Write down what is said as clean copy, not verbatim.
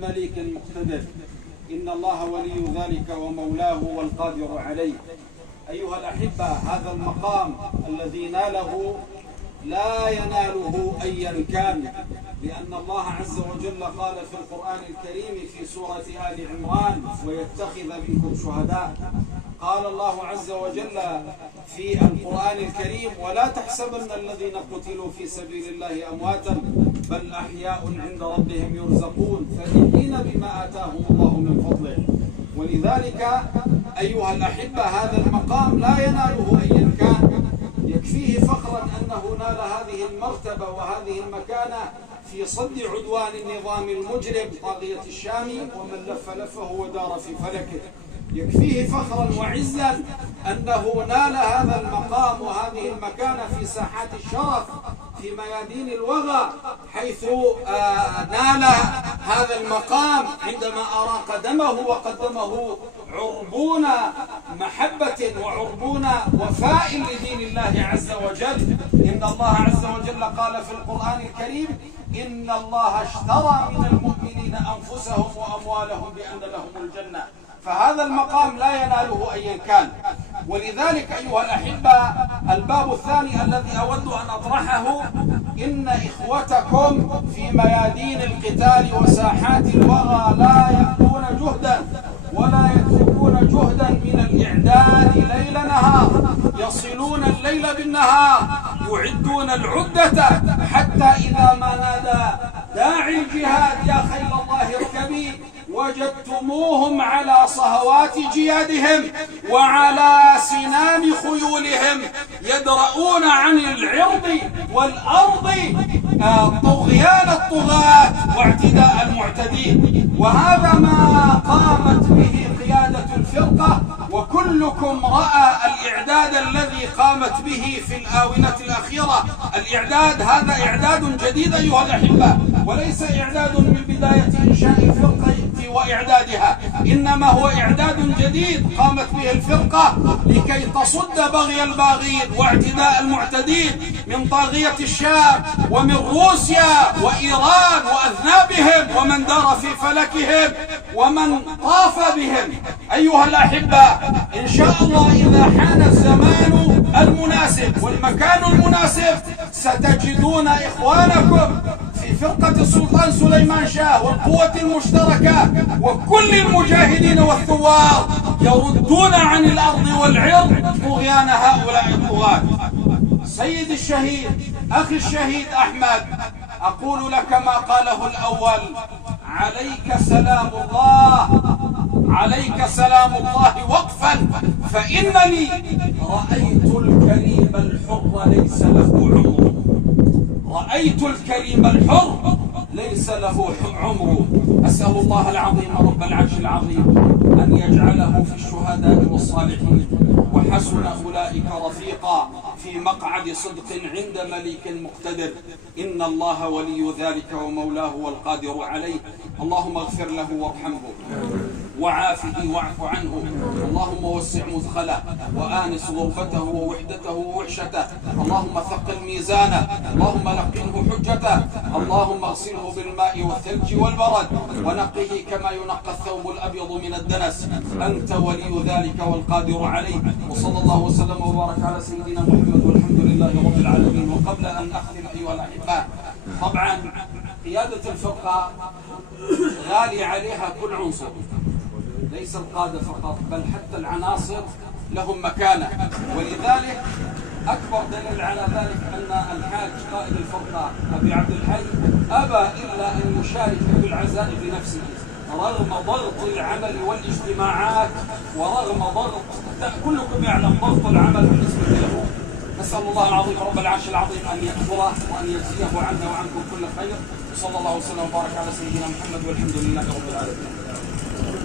مليك مقتدر، إن الله ولي ذلك ومولاه والقادر عليه. أيها الأحبة، هذا المقام الذي ناله لا يناله أيا كان، لأن الله عز وجل قال في القرآن الكريم في سورة آل عمران: ويتخذ منكم شهداء. قال الله عز وجل في القرآن الكريم: ولا تحسبن الذين قتلوا في سبيل الله أمواتا بل أحياء عند ربهم يرزقون فرحين بما آتاهم الله من فضله. ولذلك أيها الأحبة، هذا المقام لا يناله أيا كان، يكفيه فخرا أنه نال هذه المرتبة وهذه المكانة في صد عدوان النظام المجرم طاغية الشام ومن لف لفه ودار في فلكه. يكفيه فخرا وعزا أنه نال هذا المقام وهذه المكانة في ساحات الشرف في ميادين الوغى، حيث نال هذا المقام عندما أراق دمه وقدمه عربون محبة وعربون وفاء لدين الله عز وجل. إن الله عز وجل قال في القرآن الكريم: إن الله اشترى من المؤمنين أنفسهم وأموالهم بأن لهم الجنة. فهذا المقام لا يناله أيا كان. ولذلك أيها الأحبة، الباب الثاني الذي أود أن أطرحه: إن إخوتكم في ميادين القتال وساحات الوغى لا يأتون جهدا ولا يتركون جهدا من الإعداد ليل نهار، يصلون الليل بالنهار، يعدون العدة حتى إذا ما نادى داعي الجهاد: يا خيل الله اركبي، وجدتموهم على صهوات جيادهم وعلى سنام خيولهم يدرؤون عن العرض والأرض طغيان الطغاة واعتداء المعتدين. وهذا ما قامت به قيادة الفرقة، وكلكم رأى الإعداد الذي قامت به في الآونة الأخيرة. الإعداد هذا إعداد جديد أيها الأحبة، وليس إعداد من بداية إنشاء الفرقة وإعدادها، إنما هو إعداد جديد قامت به الفرقة لكي تصد بغي الباغين واعتداء المعتدين من طاغية الشام ومن روسيا وإيران وأذنابهم ومن دار في فلكهم ومن طاف بهم. أيها الأحبة، إن شاء الله إذا حان الزمان المناسب والمكان المناسب ستجدون إخوانكم في فرقة السلطان سليمان شاه والقوة المشتركة وكل المجاهدين والثوار يردون عن الأرض والعرض طغيان هؤلاء الطغاة. سيد الشهيد، أخي الشهيد أحمد، أقول لك ما قاله الأول: عليك سلام الله، عليك سلام الله وقفا، فإنني رأيت الكريم الحر ليس له عمر. رأيت الكريم الحر ليس له عمر. أسأل الله العظيم رب العرش العظيم أن يجعله في الشهداء والصالحين، وحسن أولئك رفيقا في مقعد صدق عند مليك مقتدر. إن الله ولي ذلك ومولاه والقادر عليه. اللهم اغفر له وارحمه وعافه واعف عنه، اللهم وسع مدخله وآنس غرفته ووحدته ووحشته، اللهم ثقل ميزانه، اللهم لقنه حجته، اللهم اغسله بالماء والثلج والبرد ونقه كما ينقى الثوب الأبيض من الدنس. أنت ولي ذلك والقادر عليه. وصلى الله وسلم وبارك على سيدنا محمد والحمد لله رب العالمين. وقبل أن أختم أيها الأحبة، طبعا قيادة الفرقة غالي عليها كل عنصر، ليس القادة فقط بل حتى العناصر لهم مكانة. ولذلك أكبر دليل على ذلك أن الحاج قائد الفرقة أبي عبد الحي أبى إلا أن يشارك بالعزاء بنفسه رغم ضغط العمل والاجتماعات ورغم ضغط، كلكم يعلم ضغط العمل بالنسبة له. نسأل الله العظيم رب العرش العظيم أن يغفره وأن يجزيه عنا وعنكم كل خير. وصلى الله وسلم وبارك على سيدنا محمد والحمد لله رب العالمين.